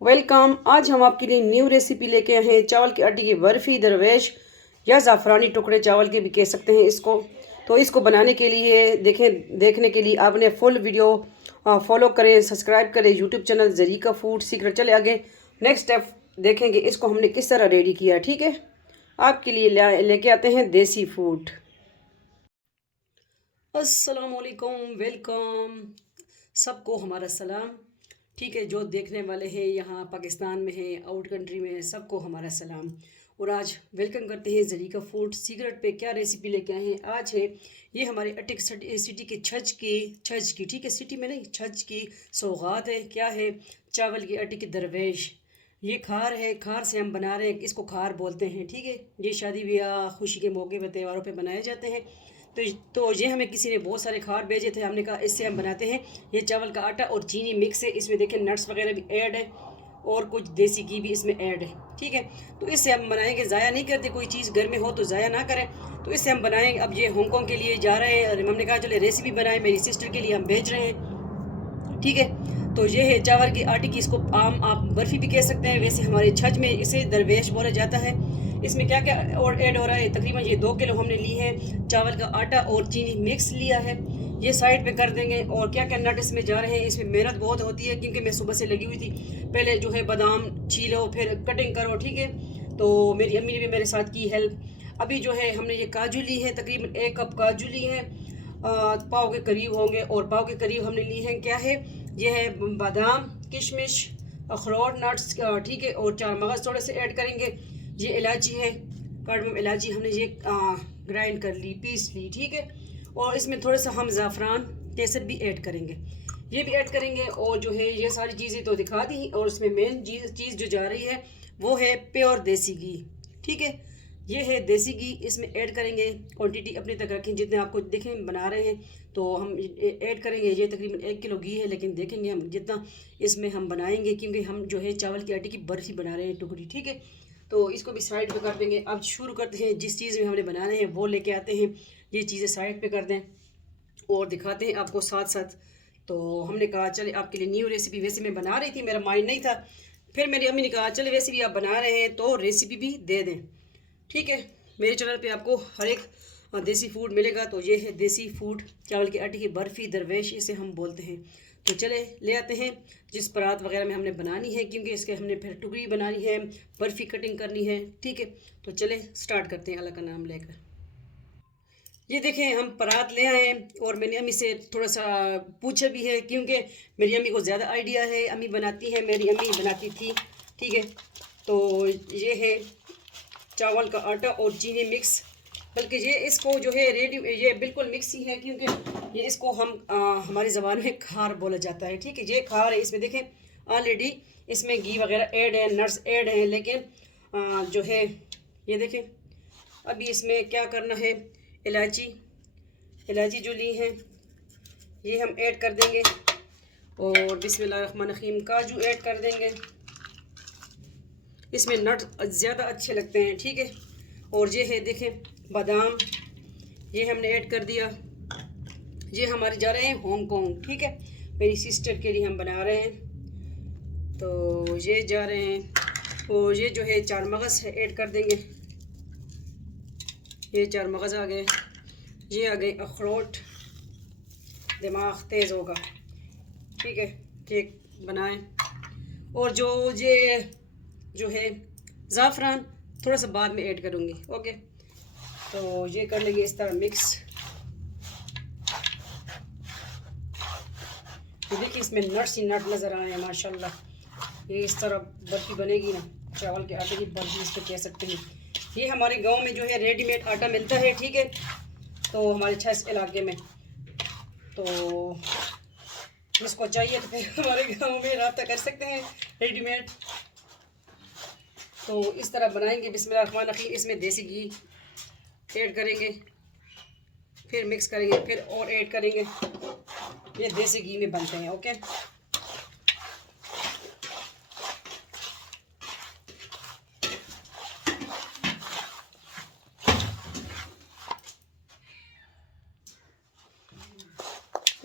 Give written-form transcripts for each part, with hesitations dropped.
Welcome. आज हम आपके लिए न्यू रेसिपी लेके आए हैं चावल की आटे की बर्फ़ी दरवेश या ज़ाफ़रानी टुकड़े चावल के भी कह सकते हैं इसको। तो इसको बनाने के लिए देखने के लिए आपने फुल वीडियो फॉलो करें, सब्सक्राइब करें YouTube channel Zarika food secret. चले आगे नेक्स्ट स्टेप देखेंगे इसको हमने किस तरह रेडी किया। ठीक है, आपके लिए लेके आते हैं देसी फूड। अस्सलामुअलैकुम, वेलकम। सबको हमारा सलाम। ठीक है, जो देखने वाले हैं यहाँ पाकिस्तान में है, आउट कंट्री में है, सबको हमारा सलाम। और आज वेलकम करते हैं ज़रीका फूड सीक्रेट पे। क्या रेसिपी लेके आए हैं आज है ये हमारे अटिक सिटी के छज की ठीक है, सिटी में नहीं, छज की सौगात है। क्या है? चावल की आटे की दरवेश। ये खार है, खार से हम बना रहे हैं, इसको खार बोलते हैं। ठीक है, ये शादी ब्याह खुशी के मौके पर त्योहारों पे बनाए जाते हैं। तो ये हमें किसी ने बहुत सारे खार भेजे थे, हमने कहा इससे हम बनाते हैं। ये चावल का आटा और चीनी मिक्स है, इसमें देखें नट्स वगैरह भी ऐड है और कुछ देसी घी भी इसमें ऐड है। ठीक है, तो इससे हम बनाएंगे, ज़ाया नहीं करते, कोई चीज़ घर में हो तो ज़ाया ना करें, तो इससे हम बनाएंगे। अब ये हांगकॉन्ग के लिए जा रहे हैं और हमने कहा चले रेसिपी बनाएं, मेरी सिस्टर के लिए हम भेज रहे हैं। ठीक है, तो ये है चावल की आटे की, इसको आम आप बर्फ़ी भी कह सकते हैं, वैसे हमारे छज में इसे दरवेश बोला जाता है। इसमें क्या क्या और ऐड हो रहा है? तकरीबन ये 2 किलो हमने ली है चावल का आटा और चीनी मिक्स लिया है, ये साइड पे कर देंगे। और क्या क्या नट इसमें जा रहे हैं, इसमें मेहनत बहुत होती है क्योंकि मैं सुबह से लगी हुई थी। पहले जो है बादाम छीलो, फिर कटिंग करो। ठीक है, तो मेरी अम्मी ने भी मेरे साथ की हेल्प। अभी जो है हमने ये काजू ली है, तकरीबन 1 कप काजू ली है, पाव के करीब होंगे, और पाव के करीब हमने ली है क्या है, ये है बादाम, किशमिश, अखरोट, नट्स। ठीक है, और 4 मगज़ थोड़े से ऐड करेंगे। ये इलायची है, कार्डमम इलायची, हमने ये ग्राइंड कर ली, पीस ली। ठीक है, और इसमें थोड़ा सा हम ज़ाफ़रान केसर भी ऐड करेंगे, ये भी ऐड करेंगे। और जो है ये सारी चीज़ें तो दिखा दी, और इसमें मेन चीज़ जो जा रही है वो है प्योर देसी घी। ठीक है, ये है देसी घी, इसमें ऐड करेंगे। क्वांटिटी अपने तक रखें, जितने आपको देखें बना रहे हैं तो हम ऐड करेंगे। ये तकरीबन 1 किलो घी है, लेकिन देखेंगे हम जितना इसमें हम बनाएंगे, क्योंकि हम जो है चावल की आटे की बर्फ़ी बना रहे हैं टुकड़ी। ठीक है, तो इसको भी साइड पे कर देंगे। अब शुरू करते हैं, जिस चीज़ में हमने बनाने हैं वो लेके आते हैं। ये चीज़ें साइड पे कर दें और दिखाते हैं आपको साथ साथ। तो हमने कहा चले आपके लिए न्यू रेसिपी, वैसे मैं बना रही थी, मेरा माइंड नहीं था, फिर मेरी अम्मी ने कहा चले रेसिपी आप बना रहे हैं तो रेसिपी भी दे दें। ठीक है, मेरे चैनल पे आपको हर एक देसी फूड मिलेगा। तो ये है देसी फूड, चावल की आटे की बर्फ़ी दरवेश इसे हम बोलते हैं। तो चले ले आते हैं, जिस परात वगैरह में हमने बनानी है, क्योंकि इसके हमने फिर टुकड़ी बनानी है, बर्फ़ी कटिंग करनी है। ठीक है, तो चले स्टार्ट करते हैं अल्लाह का नाम लेकर। ये देखें हम परात ले आए हैं, और मैंने अम्मी से थोड़ा सा पूछा भी है, क्योंकि मेरी अम्मी को ज़्यादा आइडिया है, अम्मी बनाती है, मेरी अम्मी बनाती थी। ठीक है, तो ये है चावल का आटा और चीनी मिक्स, बल्कि ये इसको जो है रेडी, ये बिल्कुल मिक्स ही है, क्योंकि ये इसको हम हमारी ज़बान में खार बोला जाता है। ठीक है, ये खार है, इसमें देखें ऑलरेडी इसमें घी वगैरह ऐड है, नट्स ऐड हैं, लेकिन जो है ये देखें अभी इसमें क्या करना है, इलायची इलायची जो ली है ये हम ऐड कर देंगे, और बिस्मिल्लाहिर्रहमानिर्रहीम काजू ऐड कर देंगे। इसमें नट ज़्यादा अच्छे लगते हैं। ठीक है, और ये है देखें बादाम, ये हमने ऐड कर दिया। ये हमारे जा रहे हैं हांगकॉन्ग। ठीक है, मेरी सिस्टर के लिए हम बना रहे हैं, तो ये जा रहे हैं। और ये जो है 4 मगज़ ऐड कर देंगे, ये 4 मगज़ आ गए, ये आ गए अखरोट, दिमाग तेज़ होगा। ठीक है, केक बनाएं। और जो है ज़ाफ़रान थोड़ा सा बाद में ऐड करूँगी। ओके, तो ये कर लेंगे इस तरह मिक्स। तो देखिए इसमें नट्स ही नट नज़र आ रहे हैं माशाल्लाह। ये इस तरह बर्फ़ी बनेगी ना, चावल के आटे की बर्फ़ी इसको कह सकते हैं। ये हमारे गांव में जो है रेडीमेड आटा मिलता है। ठीक है, तो हमारे छस इलाके में, तो जिसको चाहिए तो फिर हमारे गांव में रब्ता कर सकते हैं रेडीमेड। तो इस तरह बनाएंगे। बिस्मिल्लाहिर्रहमानिर्रहीम, इसमें देसी घी ऐड करेंगे, फिर मिक्स करेंगे, फिर और ऐड करेंगे। ये देसी घी में बनते हैं। ओके,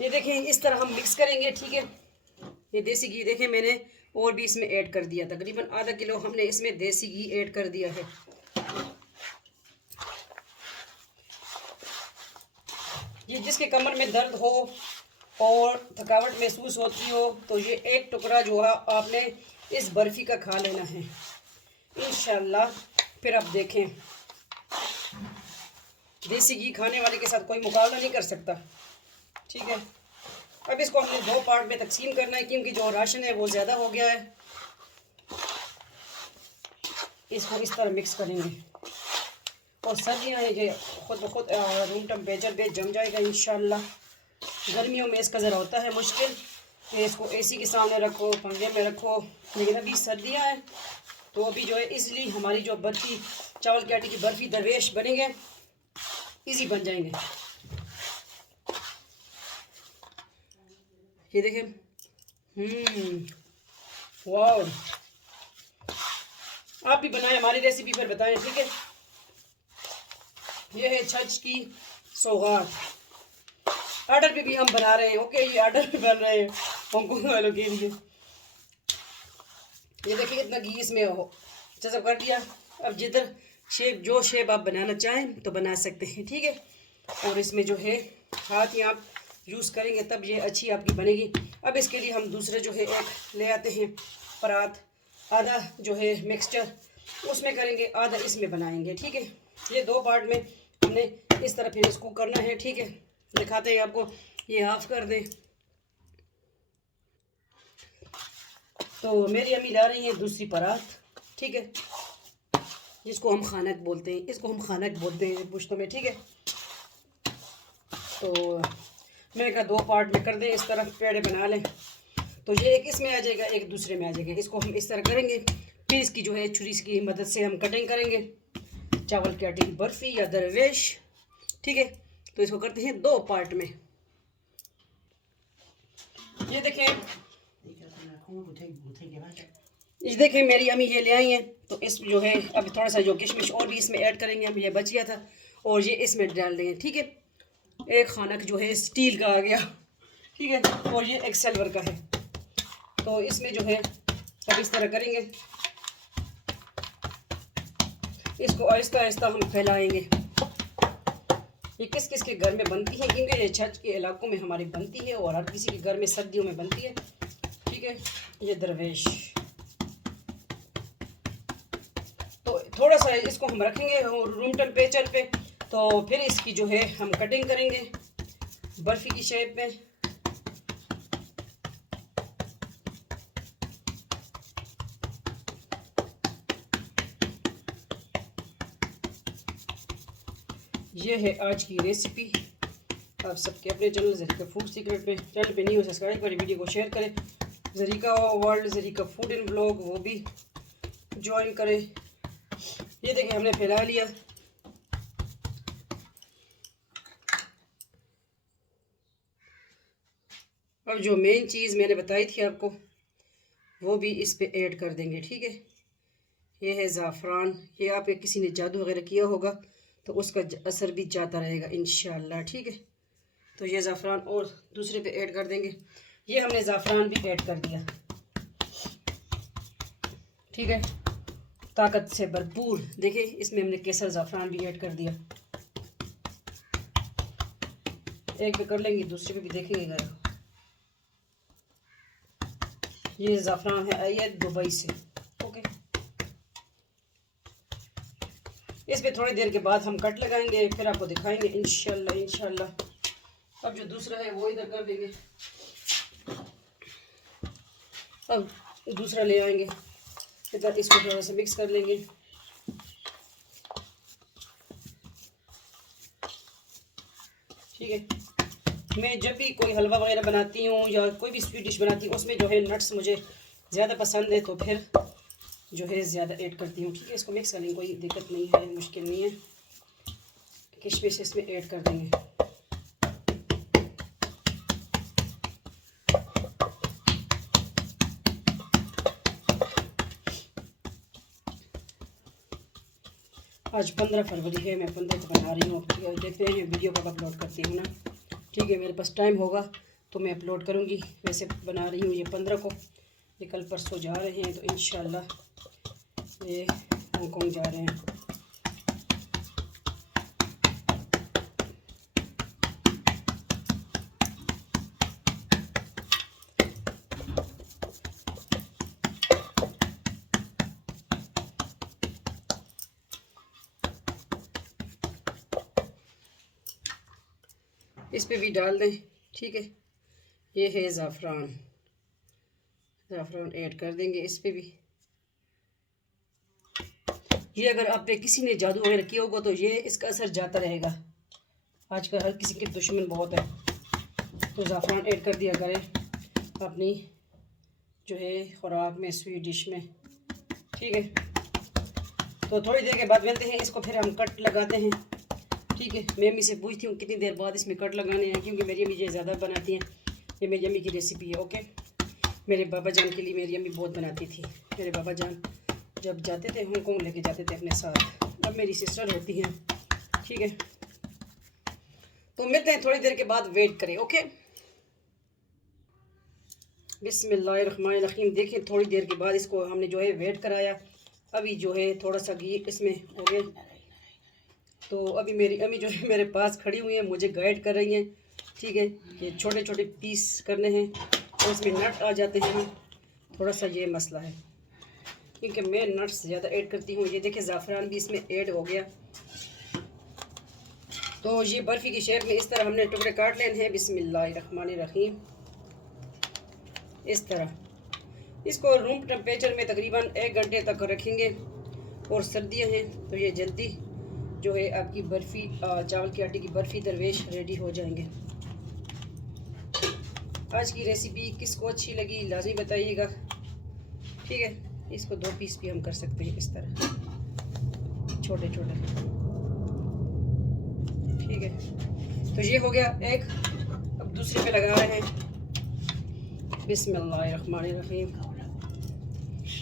ये देखें इस तरह हम मिक्स करेंगे। ठीक है, ये देसी घी देखें मैंने और भी इसमें ऐड कर दिया, तकरीबन आधा किलो हमने इसमें देसी घी ऐड कर दिया है। ये जिसके कमर में दर्द हो और थकावट महसूस होती हो तो ये एक टुकड़ा जो है आपने इस बर्फ़ी का खा लेना है इंशाल्लाह। फिर आप देखें, देसी घी खाने वाले के साथ कोई मुकाबला नहीं कर सकता। ठीक है, अब इसको हमने 2 पार्ट में तकसीम करना है क्योंकि जो राशन है वो ज़्यादा हो गया है। इसको इस तरह मिक्स करेंगे और सर्दियाँ हैं, ये खुद ब खुद रूम टेम्परेचर पे जम जाएगा इंशाल्लाह। गर्मियों में इसका ज़रा होता है मुश्किल कि इसको एसी के सामने रखो, पंखे में रखो, लेकिन अभी सर्दियाँ हैं तो अभी जो है इसलिए हमारी जो बर्फ़ी, चावल के आटे की बर्फ़ी दरवेश बनेंगे, इजी बन जाएंगे। ये देखें, वाह, आप भी बनाएं, हमारी रेसिपी पर बताएं। ठीक है, ये है छज की सौगात, ऑर्डर पे भी हम बना रहे हैं। ओके, ये ऑर्डर पे बन रहे हैं हांगकांग वालों के लिए। ये देखिए कितना घी इसमें हो जज़ब कर दिया। अब जिधर शेप, जो शेप आप बनाना चाहें तो बना सकते हैं। ठीक है, और इसमें जो है हाथ ही आप यूज़ करेंगे तब ये अच्छी आपकी बनेगी। अब इसके लिए हम दूसरे जो है एक ले आते हैं परात, आधा जो है मिक्सचर उसमें करेंगे, आधा इसमें बनाएंगे। ठीक है, ये 2 पार्ट में हमने इस तरह फिर इसको करना है। ठीक है, दिखाते हैं आपको, ये हाफ कर दें। तो मेरी अम्मी ला रही है दूसरी परात। ठीक है, जिसको हम खानक बोलते हैं, इसको हम खानक बोलते हैं पुश्तो में। ठीक है, तो मैंने कहा 2 पार्ट में कर दें, इस तरह पेड़े बना लें तो ये एक इसमें आ जाएगा, एक दूसरे में आ जाएगा। इसको हम इस तरह करेंगे, फिर इसकी जो है छुरी की मदद से हम कटिंग करेंगे, चावल के आटे की बर्फ़ी या दरवेश। ठीक है, तो इसको करते हैं 2 पार्ट में। ये देखें, ये देखें मेरी अम्मी ये ले आई हैं, तो इस जो है अब थोड़ा सा जो किशमिश और भी इसमें ऐड करेंगे। अब ये बच गया था और ये इसमें डाल देंगे। ठीक है, एक खानक जो है स्टील का आ गया। ठीक है, और ये एक सिल्वर का है। तो इसमें जो है अब इस तरह करेंगे, इसको आहिस्ता आहिस्ता हम फैलाएंगे। ये किस किस के घर में बनती है, क्योंकि ये छत के इलाकों में हमारी बनती है और हर किसी के घर में सर्दियों में बनती है। ठीक है, ये दरवेश, तो थोड़ा सा इसको हम रखेंगे रूम टेम्परेचर पे, तो फिर इसकी जो है हम कटिंग करेंगे बर्फ़ी की शेप में। ये है आज की रेसिपी। आप सबके अपने चैनल ज़रीका फूड सीक्रेट में, चैनल पे नहीं हो सब्सक्राइब करें, वीडियो को शेयर करें। Zarika world, Zarika food and blog वो भी ज्वाइन करें। ये देखिए हमने फैला लिया। अब जो मेन चीज़ मैंने बताई थी आपको वो भी इस पे ऐड कर देंगे। ठीक है, ये है ज़ाफ़रान। ये आप किसी ने जादू वगैरह किया होगा तो उसका असर भी जाता रहेगा इंशाल्लाह। ठीक है, तो ये ज़ाफ़रान और दूसरे पे ऐड कर देंगे। ये हमने ज़ाफ़रान भी ऐड कर दिया। ठीक है, ताकत से भरपूर। देखिए इसमें हमने केसर ज़ाफ़रान भी ऐड कर दिया। एक पे कर लेंगे, दूसरे पे भी देखेंगे। ये ज़ाफ़रान है, ये दुबई से। ओके, इस पे थोड़ी देर के बाद हम कट लगाएंगे, फिर आपको दिखाएंगे इंशाल्लाह इंशाल्लाह। अब जो दूसरा है वो इधर कर देंगे। अब दूसरा ले आएंगे इधर, इसको थोड़ा सा मिक्स कर लेंगे। ठीक है, मैं जब भी कोई हलवा वगैरह बनाती हूँ या कोई भी स्वीट डिश बनाती हूँ उसमें जो है नट्स मुझे ज़्यादा पसंद है तो फिर जो है ज़्यादा ऐड करती हूँ। ठीक है, इसको मिक्स कर लेंगे, कोई दिक्कत नहीं है, मुश्किल नहीं है। किशमिश इसमें ऐड कर देंगे। आज 15 फरवरी है, मैं 15 को बना रही हूँ। देखते हैं वीडियो कब अपलोड करती हूँ ना। ठीक है, मेरे पास टाइम होगा तो मैं अपलोड करूँगी। वैसे बना रही हूँ ये 15 को, ये कल परसों जा रहे हैं, तो इंशाल्लाह ये हांगकॉन्ग जा रहे हैं। इस पे भी डाल दें, ठीक है। ये है ज़ाफ़रान, ज़ाफ़रान ऐड कर देंगे इस पे भी। ये अगर आप पे किसी ने जादू वगैरह किया होगा तो ये इसका असर जाता रहेगा। आजकल हर किसी के दुश्मन बहुत है, तो ज़ाफ़रान ऐड कर दिया करें अपनी जो है खुराक में, स्वीट डिश में, ठीक है। तो थोड़ी देर के बाद बनते हैं इसको, फिर हम कट लगाते हैं, ठीक है। मैं अम्मी से पूछती हूँ कितनी देर बाद इसमें कट लगाने हैं, क्योंकि मेरी अम्मी ये ज़्यादा बनाती हैं। ये मेरी अम्मी की रेसिपी है, ओके। मेरे बाबा जान के लिए मेरी अम्मी बहुत बनाती थी। मेरे बाबा जान जब जाते थे हांगकॉन्ग लेके जाते थे अपने साथ। अब मेरी सिस्टर होती हैं, ठीक है। तो मिलते हैं थोड़ी देर के बाद, वेट करें, ओके। बिस्मिल्लाहिर्रहमानिर्रहीम। देखें थोड़ी देर के बाद इसको हमने जो है वेट कराया। अभी जो है थोड़ा सा घी इसमें हो गया, तो अभी मेरी अम्मी जो है मेरे पास खड़ी हुई है, मुझे गाइड कर रही हैं, ठीक है। ये छोटे छोटे पीस करने हैं और इसमें नट आ जाते हैं, थोड़ा सा ये मसला है, क्योंकि मैं नट्स ज़्यादा ऐड करती हूँ। ये देखिए ज़ाफ़रान भी इसमें ऐड हो गया। तो ये बर्फ़ी की शेप में इस तरह हमने टुकड़े काट लेने हैं। बिस्मिल्लाहिर्रहमानिर्रहीम। इस तरह इसको रूम टेम्परेचर में तकरीबन 1 घंटे तक रखेंगे। और सर्दियाँ हैं तो ये जल्दी जो है आपकी बर्फ़ी, चावल के आटे की बर्फ़ी दरवेश रेडी हो जाएंगे। आज की रेसिपी किसको अच्छी लगी लाजमी बताइएगा, ठीक है। इसको 2 पीस भी हम कर सकते हैं इस तरह छोटे छोटे, ठीक है। तो ये हो गया एक। अब दूसरे पे लगा रहे हैं। बिस्मिल्लाहिर्रहमानिर्रहीम।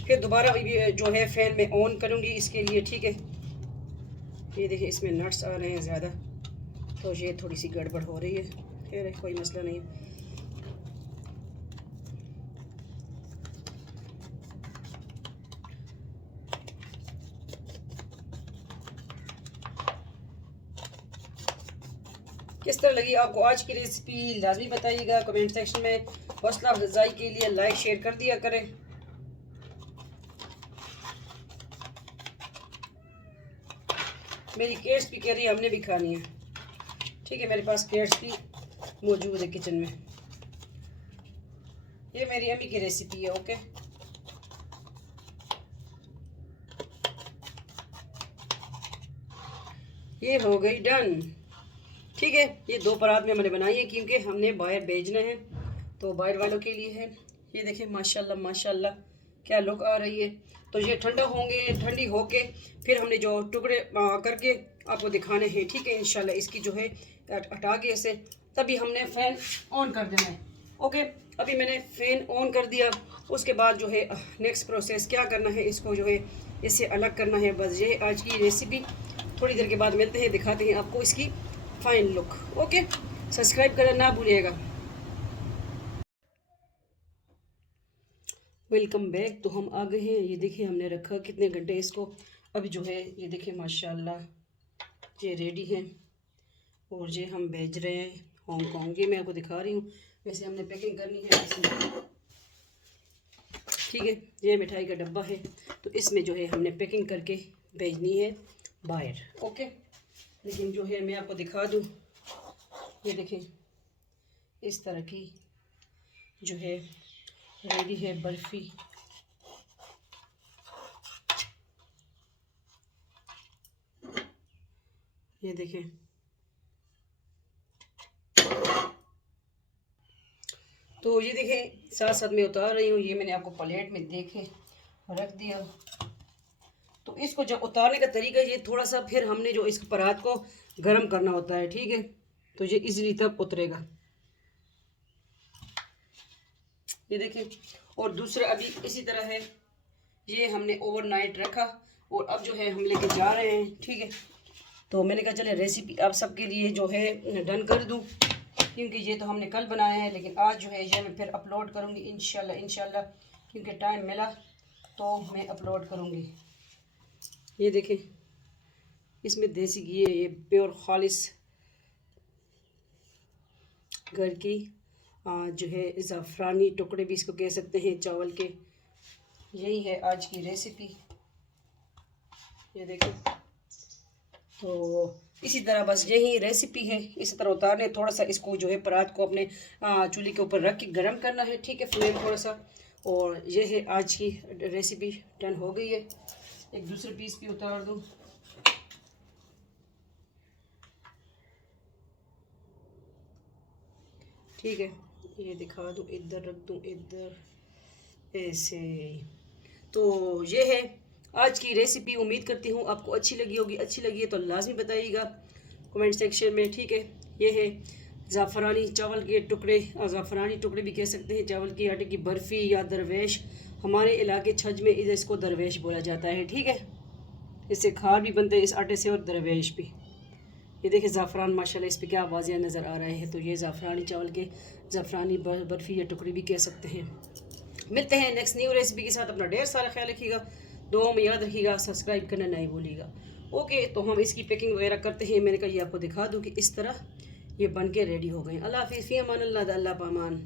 फिर दोबारा जो है फ़ैन में ऑन करूँगी इसके लिए, ठीक है। ये देखिए इसमें नट्स आ रहे हैं ज़्यादा, तो ये थोड़ी सी गड़बड़ हो रही है, खैर कोई मसला नहीं है। किस तरह लगी आपको आज की रेसिपी लाजमी बताइएगा कमेंट सेक्शन में। हौसला अफजाई के लिए लाइक शेयर कर दिया करें। मेरी केट्स भी कह रही है हमने भी खानी है, ठीक है। मेरे पास केट्स भी मौजूद है किचन में। ये मेरी अम्मी की रेसिपी है, ओके। ये हो गई डन, ठीक है। ये 2 परात में हमने बनाई है, क्योंकि हमने बाहर भेजना है, तो बाहर वालों के लिए है। ये देखिए माशाल्लाह माशाल्लाह क्या लुक आ रही है। तो ये ठंडा होंगे, ठंडी होके फिर हमने जो टुकड़े करके आपको दिखाने हैं, ठीक है। इंशाल्लाह इसकी जो है हटा के इसे तभी हमने फ़ैन ऑन कर देना है, ओके। अभी मैंने फ़ैन ऑन कर दिया। उसके बाद जो है नेक्स्ट प्रोसेस क्या करना है, इसको जो है इससे अलग करना है। बस ये आज की रेसिपी। थोड़ी देर के बाद मिलते हैं, दिखाते हैं आपको इसकी फाइन लुक, ओके। सब्सक्राइब करना ना भूलिएगा। Welcome back. तो हम आ गए हैं। ये देखिए हमने रखा कितने घंटे इसको। अभी जो है ये देखिए माशाल्लाह ये रेडी है और ये हम भेज रहे हैं हांगकॉन्ग। ये मैं आपको दिखा रही हूँ। वैसे हमने पैकिंग करनी है इसमें, ठीक है। ये मिठाई का डब्बा है, तो इसमें जो है हमने पैकिंग करके भेजनी है बाहर, ओके। लेकिन जो है मैं आपको दिखा दूँ, ये देखें इस तरह की जो है रेडी है बर्फ़ी। ये देखें, तो ये देखें साथ साथ में उतार रही हूँ। ये मैंने आपको प्लेट में देखे रख दिया। तो इसको जब उतारने का तरीका ये थोड़ा सा, फिर हमने जो इस परात को गर्म करना होता है, ठीक है। तो ये इजीली तब उतरेगा, ये देखें। और दूसरा अभी इसी तरह है, ये हमने ओवरनाइट रखा और अब जो है हम लेके जा रहे हैं, ठीक है। तो मैंने कहा चले रेसिपी आप सबके लिए जो है डन कर दूं। क्योंकि ये तो हमने कल बनाया है, लेकिन आज जो है ये मैं फिर अपलोड करूँगी इंशाल्लाह, क्योंकि टाइम मिला तो मैं अपलोड करूँगी। ये देखें, इसमें देसी घी है, ये प्योर खालिस घर की जो है ज़ाफ़रानी टुकड़े भी इसको कह सकते हैं चावल के। यही है आज की रेसिपी। ये देखें, तो इसी तरह बस यही रेसिपी है। इसी तरह उतारने, थोड़ा सा इसको जो है परात को अपने चूल्हे के ऊपर रख के गर्म करना है, ठीक है, फ्लेम थोड़ा सा। और ये है आज की रेसिपी, डन हो गई है। एक दूसरे पीस भी उतार दूँ। ठीक है, ये दिखा दूँ, इधर रख दूँ, इधर ऐसे। तो ये है आज की रेसिपी। उम्मीद करती हूँ आपको अच्छी लगी होगी। अच्छी लगी है तो लाजमी बताइएगा कमेंट सेक्शन में, ठीक है। ये है ज़ाफ़रानी चावल के टुकड़े, ज़ाफ़रानी टुकड़े भी कह सकते हैं, चावल की आटे की बर्फ़ी या दरवेश। हमारे इलाके छज में इधर इसको दरवेश बोला जाता है, ठीक है। इससे खार भी बनते हैं इस आटे से, और दरवेश भी। ये देखिए ज़ाफ़रान माशाल्लाह इस पर क्या वाज़िया नज़र आ रहे हैं। तो ये ज़ाफ़रानी चावल के ज़ाफ़रानी बर्फ़ी या टुकड़े भी कह सकते हैं। मिलते हैं नेक्स्ट न्यू रेसिपी के साथ। अपना ढेर सारा ख्याल रखिएगा, दुआ में याद रखिएगा, सब्सक्राइब करना नहीं भूलिएगा। ओके, तो हम इसकी पैकिंग वगैरह करते हैं। मैंने कहा ये आपको दिखा दूँ कि इस तरह ये बन के रेडी हो गए। अल्लाह हाफ़िज़, फ़ी अमान अल्लाह, अल्लाह पामान।